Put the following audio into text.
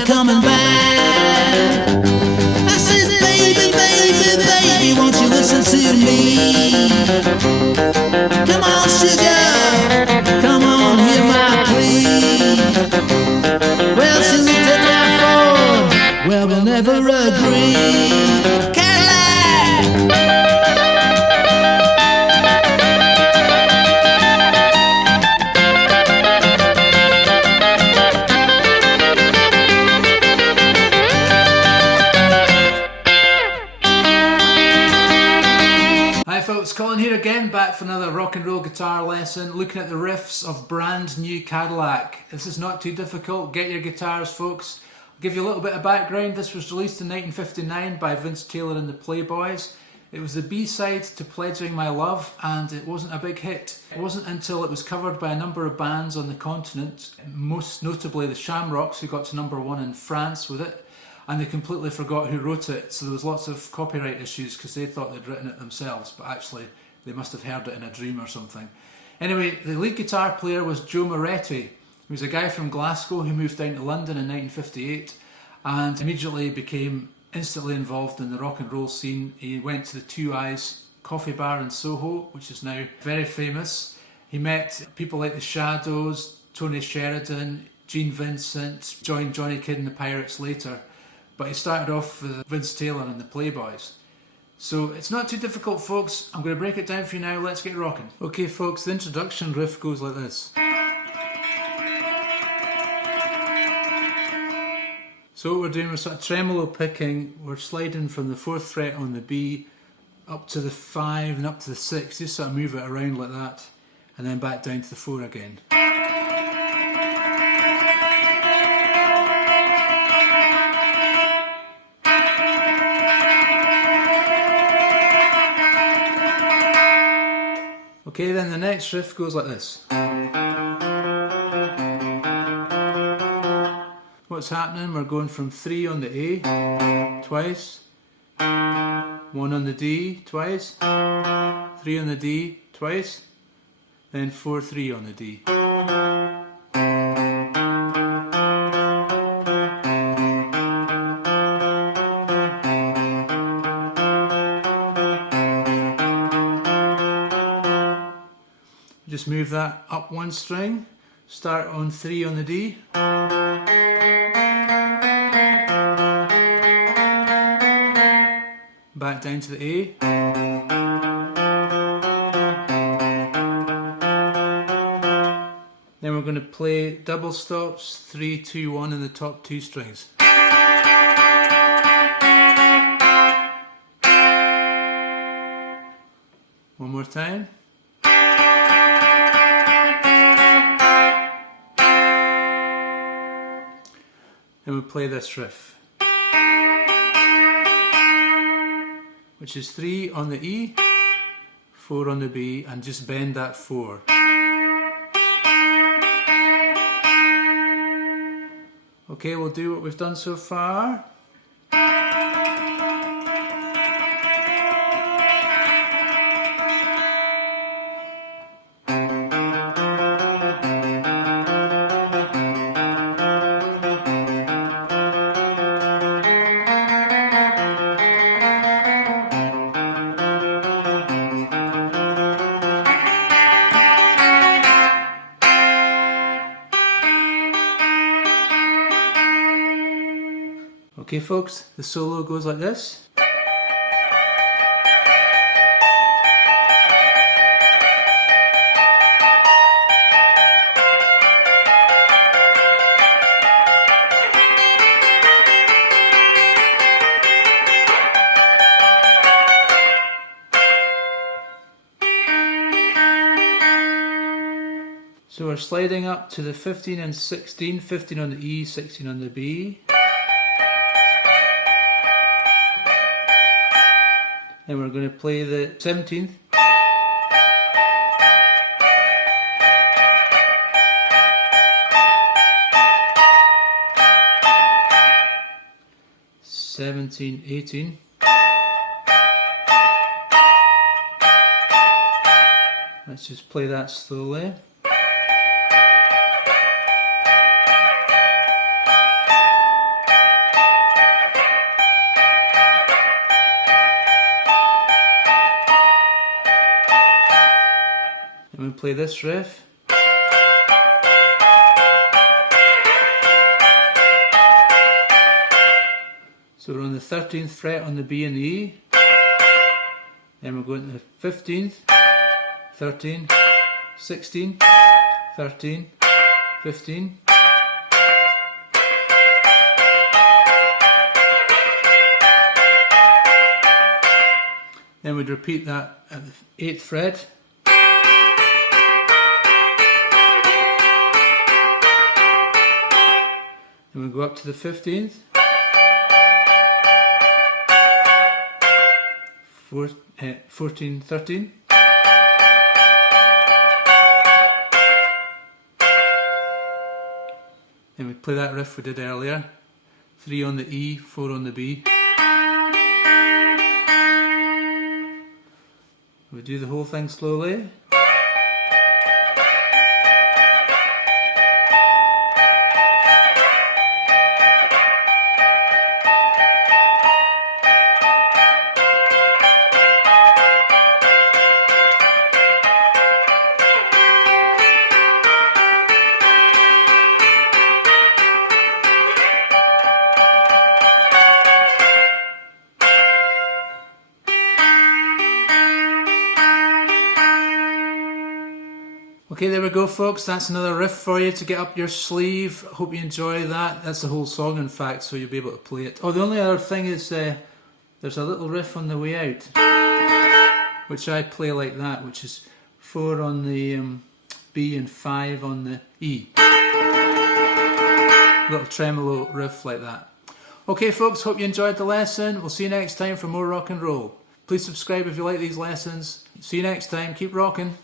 never coming back. I said, baby, baby, baby, won't you listen to me? Come on, sugar, come on, hear my plea. Well, she looked at my phone, well, we'll never agree. Cadillac! Hi folks, Colin here again, back for another rock and roll guitar lesson, looking at the riffs of brand new Cadillac. This is not too difficult, get your guitars folks. I'll give you a little bit of background. This was released in 1959 by Vince Taylor and the Playboys. It was the B-side to Pledging My Love, and it wasn't a big hit. It wasn't until it was covered by a number of bands on the continent, most notably the Shamrocks, who got to #1 in France with it, and they completely forgot who wrote it, so there was lots of copyright issues because they thought they'd written it themselves, but actually they must have heard it in a dream or something. Anyway, the lead guitar player was Joe Moretti. He was a guy from Glasgow who moved down to London in 1958 and immediately became instantly involved in the rock and roll scene. He went to the Two Eyes coffee bar in Soho, which is now very famous. He met people like the Shadows, Tony Sheridan, Gene Vincent, joined Johnny Kidd and the Pirates later. But he started off with Vince Taylor and the Playboys. So it's not too difficult folks, I'm going to break it down for you now, let's get rocking. Okay folks, the introduction riff goes like this. So what we're doing, we're sort of tremolo picking, we're sliding from the 4th fret on the B up to the 5 and up to the 6, just sort of move it around like that, and then back down to the 4 again. Okay, then the next riff goes like this. What's happening? We're going from 3 on the A twice, 1 on the D twice, 3 on the D twice, then 4-3 on the D. Just move that up 1 string, start on 3 on the D, back down to the A, then we're going to play double stops 3, 2, 1 in the top 2 strings. One more time. Then we play this riff, which is 3 on the E, 4 on the B, and just bend that 4. Okay, we'll do what we've done so far. Okay folks, the solo goes like this. So we're sliding up to the 15 and 16, 15 on the E, 16 on the B. Then we're going to play the 17th. (17, 18). Let's just play that slowly. play this riff. So we're on the 13th fret on the B and the E. Then we're going to the 15th, 13, 16, 13, 15. Then we'd repeat that at the 8th fret. Then we go up to the 15th. 14, 13. Then we play that riff we did earlier. 3 on the E, 4 on the B. We do the whole thing slowly. Okay, there we go folks, that's another riff for you to get up your sleeve. Hope you enjoy that. That's the whole song in fact, so you'll be able to play it. Oh, the only other thing is there's a little riff on the way out, which I play like that, which is 4 on the B and 5 on the E. Little tremolo riff like that. Okay folks, hope you enjoyed the lesson. We'll see you next time for more rock and roll. Please subscribe if you like these lessons. See you next time, keep rocking.